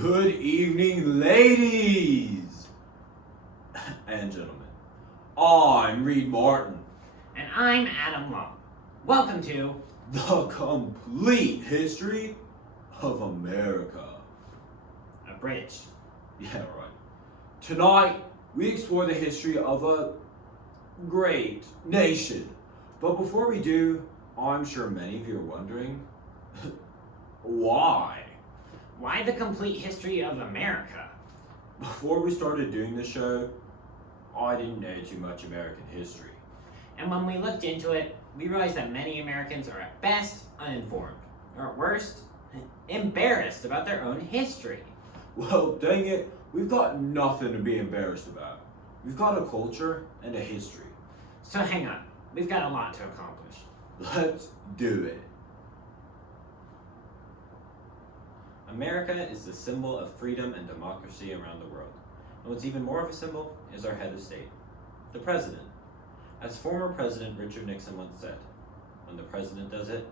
Good evening, ladies and gentlemen. I'm Reed Martin. And I'm Adam Long. Welcome to The Complete History of America. Abridged. Yeah, right. Tonight, we explore the history of a great nation. But before we do, I'm sure many of you are wondering, why? Why the complete history of America? Before we started doing this show, I didn't know too much American history. And when we looked into it, we realized that many Americans are at best uninformed, or at worst, embarrassed about their own history. Well, dang it, we've got nothing to be embarrassed about. We've got a culture and a history. So hang on, we've got a lot to accomplish. Let's do it. America is the symbol of freedom and democracy around the world. And what's even more of a symbol is our head of state, the president. As former President Richard Nixon once said, when the president does it,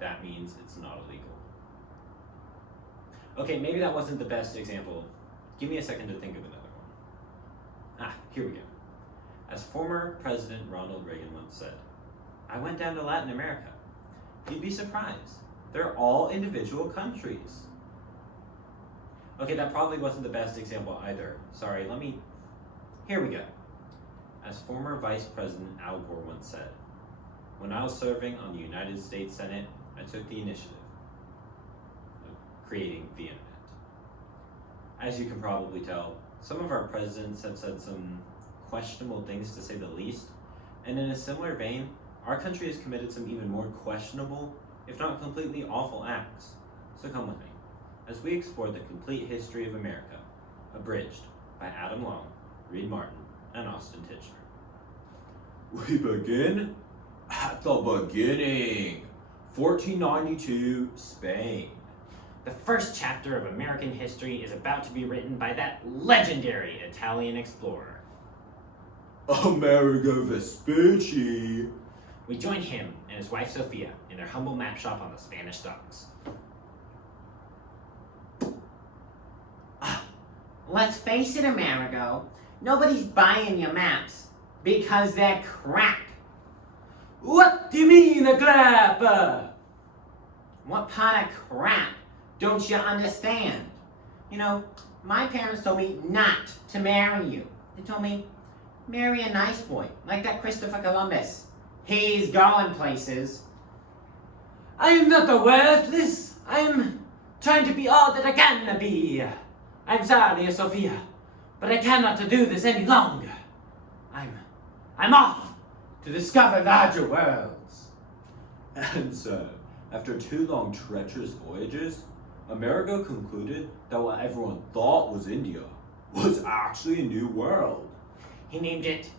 that means it's not illegal. Okay, maybe that wasn't the best example. Give me a second to think of another one. Here we go. As former President Ronald Reagan once said, I went down to Latin America. You'd be surprised. They're all individual countries. Okay, that probably wasn't the best example either. Sorry, here we go. As former Vice President Al Gore once said, when I was serving on the United States Senate, I took the initiative of creating the internet. As you can probably tell, some of our presidents have said some questionable things to say the least, and in a similar vein, our country has committed some even more questionable, if not completely awful acts. So come with me, as we explore the complete history of America, abridged by Adam Long, Reed Martin, and Austin Titchener. We begin at the beginning. 1492, Spain. The first chapter of American history is about to be written by that legendary Italian explorer. Amerigo Vespucci. We join him and his wife Sophia in their humble map shop on the Spanish docks. Let's face it, Amerigo, nobody's buying your maps because they're crap. What do you mean, a crap? What part of crap don't you understand? You know, my parents told me not to marry you. They told me, marry a nice boy, like that Christopher Columbus. He's going places. I am not worthless. I'm trying to be all that I can be. I'm sorry, Sophia, but I cannot do this any longer. I'm off to discover larger worlds. And so, after 2 long treacherous voyages, Amerigo concluded that what everyone thought was India was actually a new world. He named it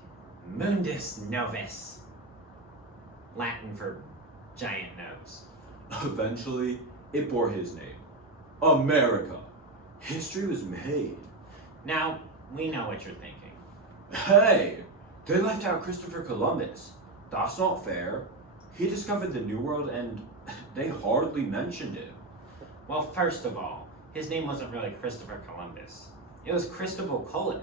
Mundus Novus, Latin for giant nose. Eventually, it bore his name, America. History was made. Now, we know what you're thinking. Hey, they left out Christopher Columbus. That's not fair. He discovered the New World and they hardly mentioned it. Well, first of all, his name wasn't really Christopher Columbus. It was Cristobal Colon.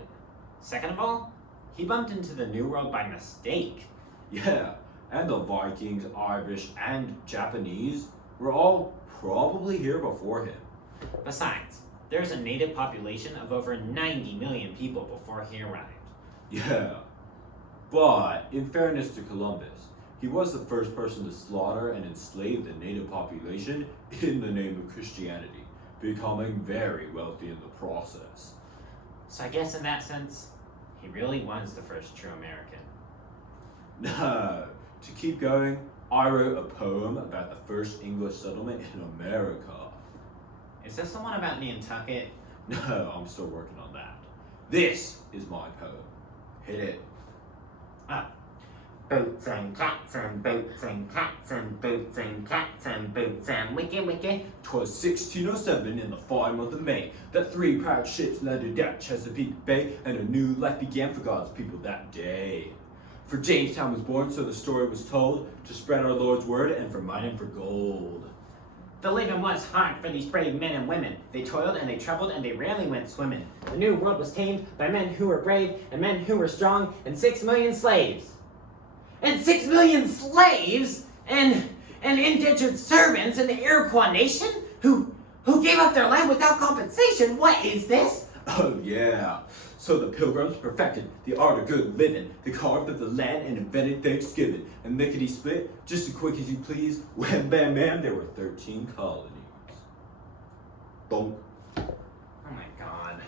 Second of all, he bumped into the New World by mistake. Yeah, and the Vikings, Irish, and Japanese were all probably here before him. Besides, there's a native population of over 90 million people before he arrived. Yeah, but in fairness to Columbus, he was the first person to slaughter and enslave the native population in the name of Christianity, becoming very wealthy in the process. So I guess in that sense, he really was the first true American. No, to keep going, I wrote a poem about the first English settlement in America. Is this the one about Nantucket? No, I'm still working on that. This is my poem. Hit it. Boots and cats and boots and cats and boots and cats and boots and wiki. 'Twas 1607 in the fine month of May that 3 proud ships landed at Chesapeake Bay, and a new life began for God's people that day. For Jamestown was born, so the story was told, to spread our Lord's word and for mining for gold. The living was hard for these brave men and women. They toiled and they troubled and they rarely went swimming. The new world was tamed by men who were brave and men who were strong and 6 million slaves. And 6 million slaves and indentured servants in the Iroquois nation who gave up their land without compensation. What is this? Oh yeah. So the Pilgrims perfected the art of good living. They carved up the land and invented Thanksgiving. And lickety split, just as quick as you please, wham bam bam, there were 13 colonies. Bonk. Oh my god.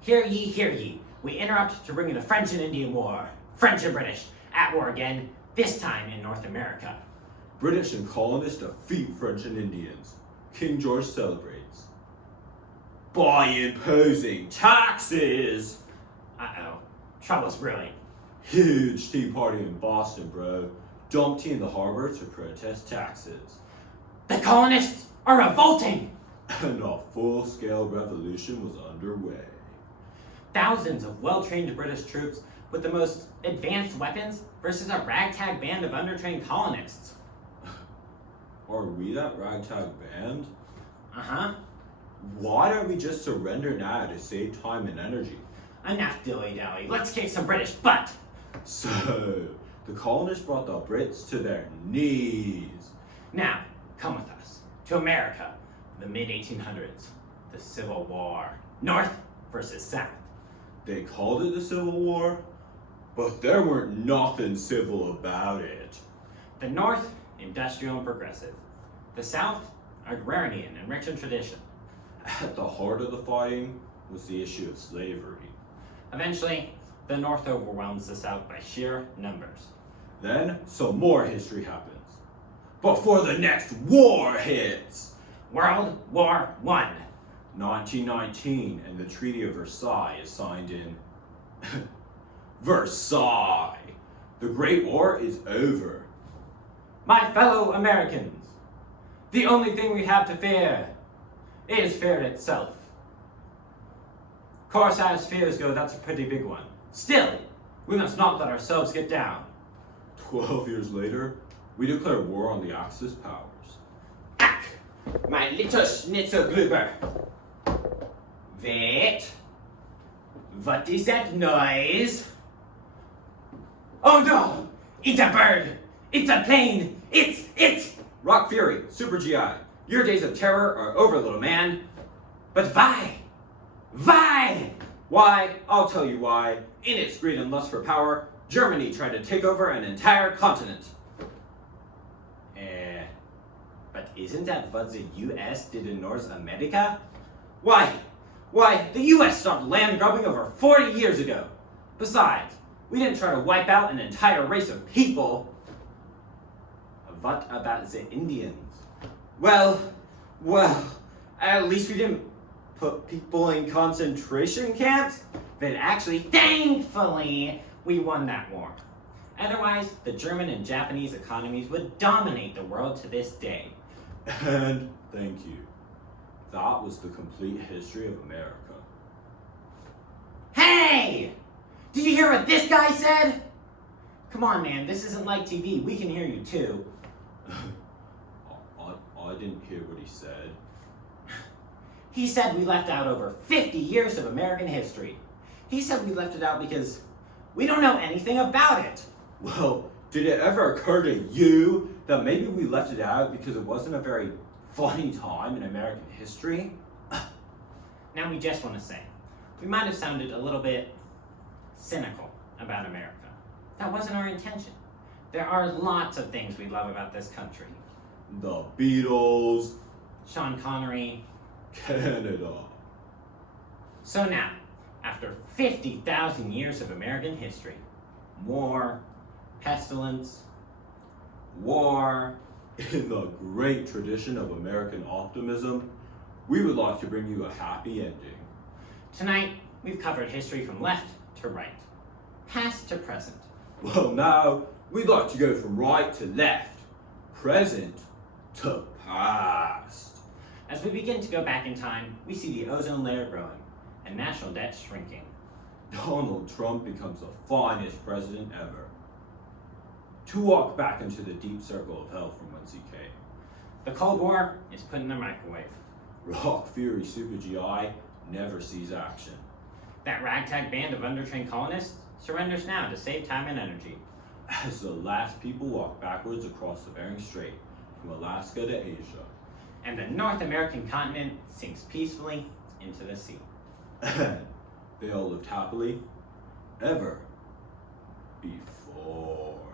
Hear ye, hear ye. We interrupt to bring you the French and Indian War. French and British, at war again, this time in North America. British and colonists defeat French and Indians. King George celebrates by imposing taxes. Uh-oh. Trouble's brewing. Huge tea party in Boston, bro. Dump tea in the harbor to protest taxes. The colonists are revolting! And a full-scale revolution was underway. Thousands of well-trained British troops with the most advanced weapons versus a ragtag band of undertrained colonists. Are we that ragtag band? Uh-huh. Why don't we just surrender now to save time and energy? Enough dilly-dally. Let's kick some British butt! So, the colonists brought the Brits to their knees. Now, come with us to America, the mid-1800s, the Civil War. North versus South. They called it the Civil War, but there weren't nothing civil about it. The North, industrial and progressive. The South, agrarian and rich in tradition. At the heart of the fighting was the issue of slavery. Eventually, the North overwhelms the South by sheer numbers. Then, some more history happens. Before the next war hits! World War I. 1919, and the Treaty of Versailles is signed in Versailles. The Great War is over. My fellow Americans, the only thing we have to fear is fear itself. Of course, as fears go, that's a pretty big one. Still, we must not let ourselves get down. 12 years later, we declare war on the Axis powers. Ack, my little schnitzel blooper. Wait. What is that noise? Oh no! It's a bird! It's a plane! It's... Rock Fury, Super GI, your days of terror are over, little man. But why? Why? Why? I'll tell you why. In its greed and lust for power, Germany tried to take over an entire continent. But isn't that what the US did in North America? Why, the US stopped land grabbing over 40 years ago. Besides, we didn't try to wipe out an entire race of people. What about the Indians? Well, at least we didn't put people in concentration camps. But actually, thankfully, we won that war. Otherwise, the German and Japanese economies would dominate the world to this day. And thank you. That was the complete history of America. Hey! Did you hear what this guy said? Come on, man, this isn't like TV. We can hear you too. I didn't hear what he said. He said we left out over 50 years of American history. He said we left it out because we don't know anything about it. Well, did it ever occur to you that maybe we left it out because it wasn't a very funny time in American history? Now we just want to say, we might have sounded a little bit cynical about America. That wasn't our intention. There are lots of things we love about this country. The Beatles, Sean Connery. Canada. So now, after 50,000 years of American history, war, pestilence, war, in the great tradition of American optimism, we would like to bring you a happy ending. Tonight, we've covered history from left to right, past to present. Well, now, we'd like to go from right to left, present to past. As we begin to go back in time, we see the ozone layer growing and national debt shrinking. Donald Trump becomes the finest president ever. To walk back into the deep circle of hell from whence he came. The Cold War is put in the microwave. Rock Fury Super GI never sees action. That ragtag band of undertrained colonists surrenders now to save time and energy. As the last people walk backwards across the Bering Strait from Alaska to Asia. And the North American continent sinks peacefully into the sea. And they all lived happily ever before.